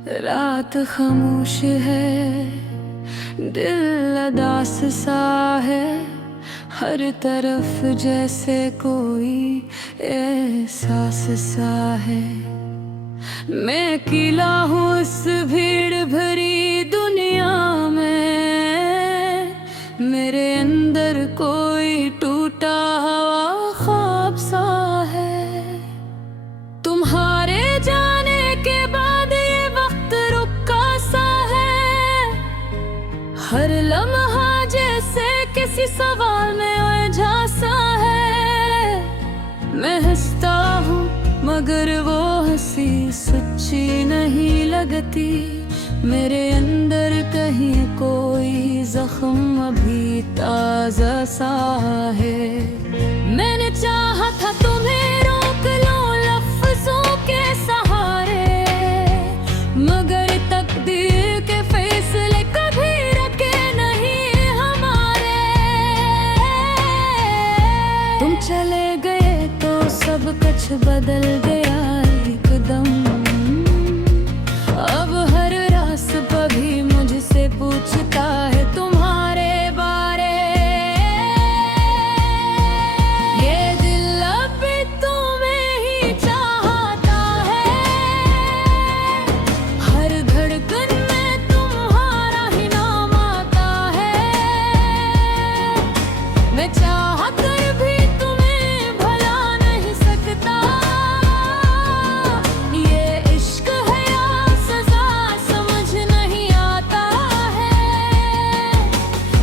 रात खामोश है, दिल अदास सा है, हर तरफ जैसे कोई एहसास सा है। मैं अकेला हूँ इस भीड़ भरी दुनिया में, मेरे अंदर कोई टूटा हुआ ख्वाब सा है। तुम्हारे जाने के बाद ये वक्त रुका सा है, हर लम्हा जैसे किसी सवाल में उलझा सा है। मैं हंसता हूँ मगर वो हंसी सच्ची नहीं लगती, मेरे अंदर कहीं कोई जख्म अभी ताजा सा है। मैंने चाहा था तुम्हें रोक लूं लफ्जों के सहारे, मगर तकदीर के फैसले कभी रखे नहीं हमारे। तुम चले गए तो सब कुछ बदल गया एकदम, अब हर रास्ता भी मुझसे पूछता है तुम्हारे बारे। ये दिल अब भी तुम्हें ही चाहता है, हर धड़कन में तुम्हारा ही नाम आता है। मैं चाह कर भी तुम्हें भला नहीं सकता, ये इश्क है या सजा समझ नहीं आता है।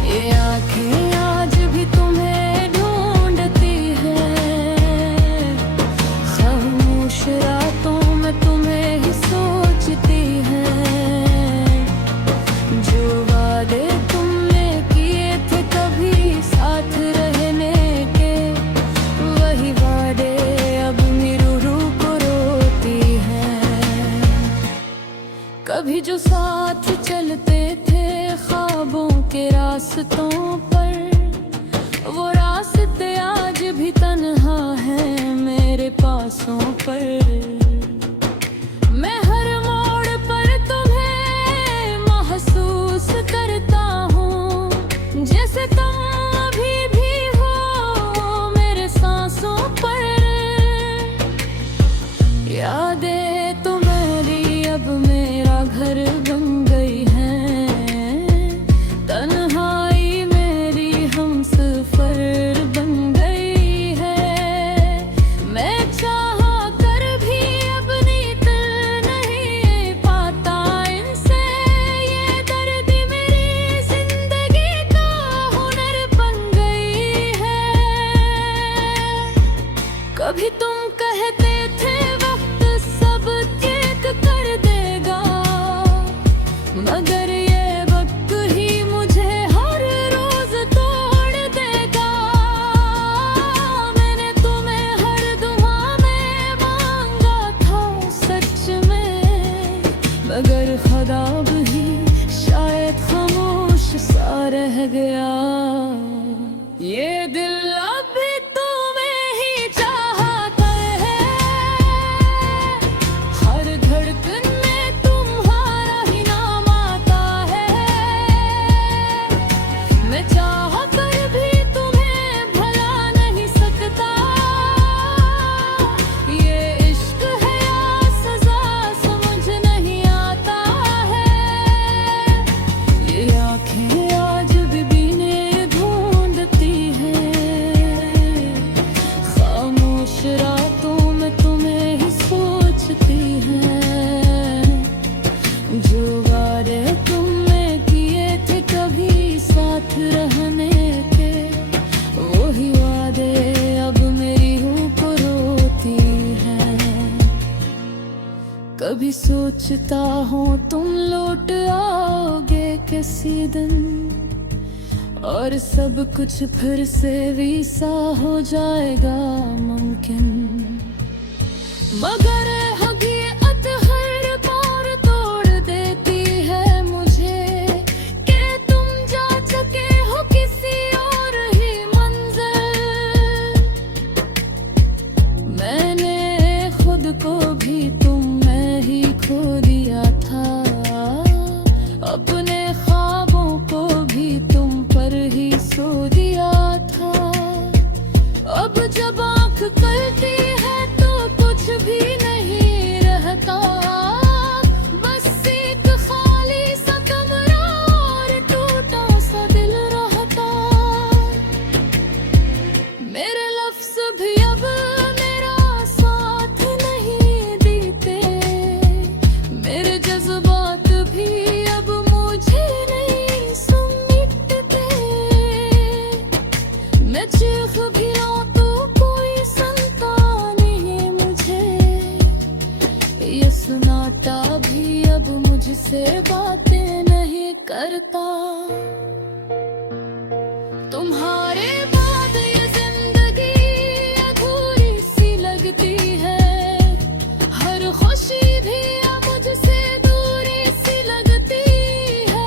ये आंखें आज भी तुम्हें ढूंढती हैं, खामोश रातों में तुम्हें ही सोचती हैं। जो वादे तुमने किए थे कभी साथ रहने के, वही वादे अब मेरी रूह को रोती हैं। कभी जो साथ चलते थे ख्वाबों के रास्तों पर, वो रास्ते आज भी तन्हा हैं मेरे पासों पर। मैं हर मोड़ पर तुम्हें महसूस करता हूँ, जैसे तुम अभी भी हो मेरे सांसों पर। यादें तुम्हारी अब मेरा घर बन गई हैं, तन्हाई मेरी हमसफर बन गई है। मैं चाहा कर भी अपनी दिल नहीं पाता इनसे, ये दर्द मेरी जिंदगी का हुनर बन गई है। कभी तुम कहते थे वक्त सब ठीक कर देगा, मगर ये वक्त ही मुझे हर रोज तोड़ देगा। मैंने तुम्हें हर दुआ में मांगा था सच में, मगर ख्वाब ही शायद खामोश सा रह गया। ये दिल अब भी तुम्हें ही चाहता है, हर धड़कन में तुम्हारा ही नाम आता है। मैं चाह कर भी तुम्हें भला नहीं सकता, ये इश्क है या सजा समझ नहीं आता है। ये आंखें आज भी बीने ढूंढती हैं, खामोश रातों में तुम्हें ही सोचती हैं। जो वादे तुमने किए थे कभी साथ रहने के, वही वादे अब मेरी रूह को रोती हैं। कभी सोचता हूँ तुम लौट आओगे किसी दिन, और सब कुछ फिर से वैसा हो जाएगा मुमकिन। मगर हकीकत हर बार तोड़ देती है मुझे, कि तुम जा चुके हो किसी और ही मंजिल। मैंने खुद को भी तुम में ही खो दिया था, में नहीं करता। तुम्हारे बाद ये जिंदगी अधूरी सी लगती है, हर खुशी भी अब मुझसे दूरी सी लगती है।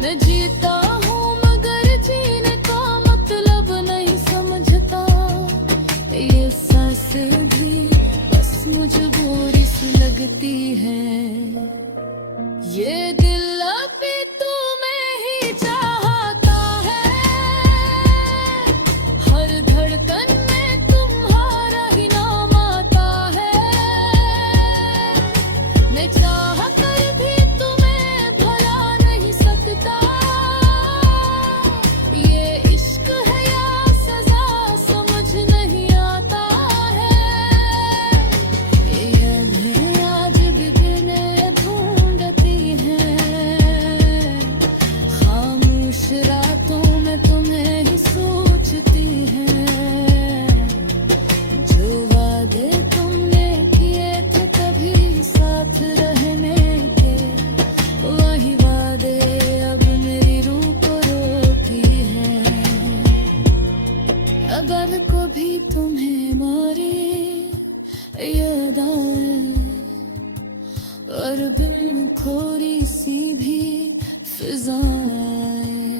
मैं जीता हूँ मगर जीने का मतलब नहीं समझता, ये सांस भी बस मजबूरी सी लगती है। ये दिल अभी तुम्हें ही चाहता है, हर धड़कन में तुम्हारा ही नाम आता है। मैं चाह कर भी तुम्हें भुला नहीं सकता, ये इश्क है या सजा समझ नहीं आता है। ये यादें आज भी बिन ढूंढती हैं, खामोश रातों में तुम्हें ही सोचती हैं। जो वादे तुमने किए थे कभी साथ रहने के, वही वादे अब मेरी रूह को रोती हैं। अगर कभी तुम्हें मारी याद आए और बिन खोरी सी भी फिजाएं